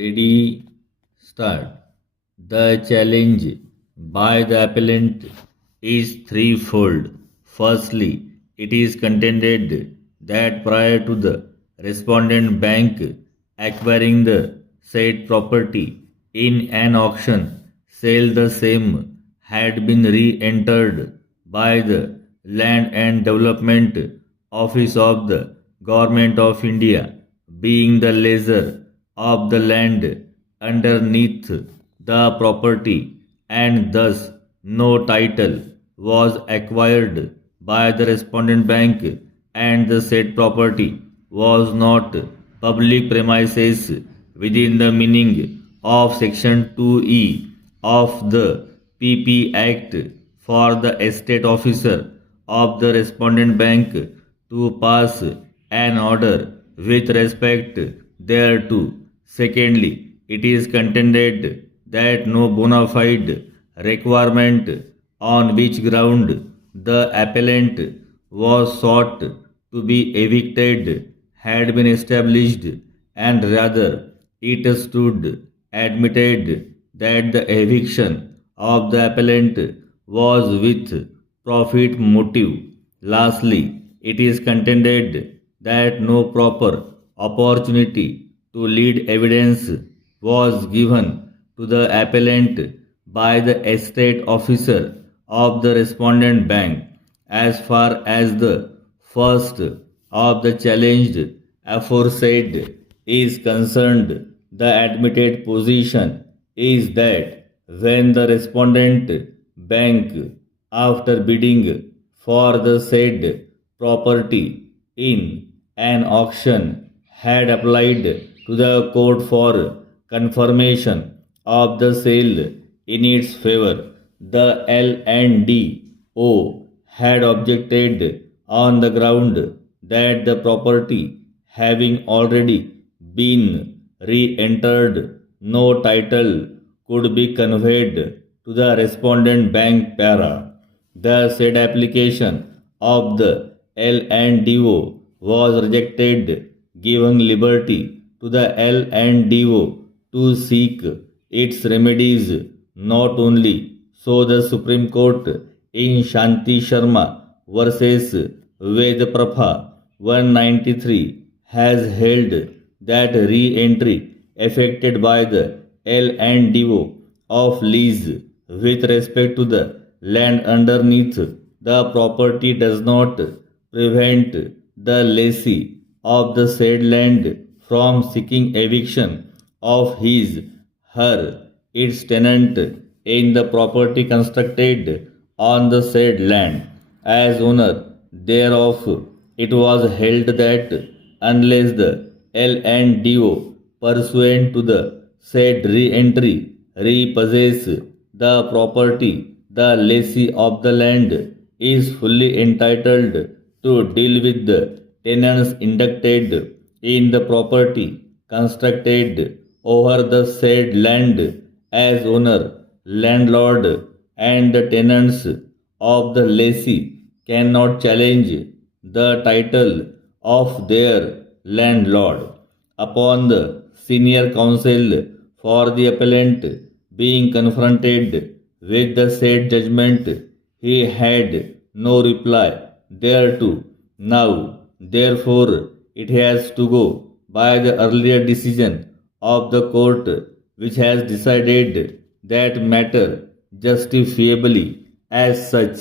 Ready, start. The challenge by the appellant is threefold. Firstly, it is contended that prior to the respondent bank acquiring the said property in an auction sale, the same had been re-entered by the Land and Development Office of the Government of India, being the lessor of the land underneath the property, and thus no title was acquired by the respondent bank, and the said property was not public premises within the meaning of section 2E of the PP Act, for the estate officer of the respondent bank to pass an order with respect thereto. Secondly, it is contended that no bona fide requirement on which ground the appellant was sought to be evicted had been established, and rather it stood admitted that the eviction of the appellant was with profit motive. Lastly, it is contended that no proper opportunity to lead evidence was given to the appellant by the estate officer of the respondent bank. As far as the first of the challenged aforesaid is concerned, the admitted position is that when the respondent bank, after bidding for the said property in an auction, had applied to the court for confirmation of the sale in its favor, the L&D-O had objected on the ground that the property having already been re-entered, no title could be conveyed to the respondent bank para. The said application of the L&DO was rejected, giving liberty to the L&DO to seek its remedies. Not only so, the Supreme Court in Shanti Sharma versus Ved Prabha 193 has held that re-entry effected by the L&DO of lease with respect to the land underneath the property does not prevent the lessee of the said land from seeking eviction of her its tenant in the property constructed on the said land. As owner thereof, it was held that unless the L&DO pursuant to the said re-entry repossess the property, the lessee of the land is fully entitled to deal with the tenants inducted in the property constructed over the said land as owner, landlord, and the tenants of the lessee cannot challenge the title of their landlord. Upon the senior counsel for the appellant being confronted with the said judgment, he had no reply thereto. Now, therefore, it has to go by the earlier decision of the court, which has decided that matter justifiably as such.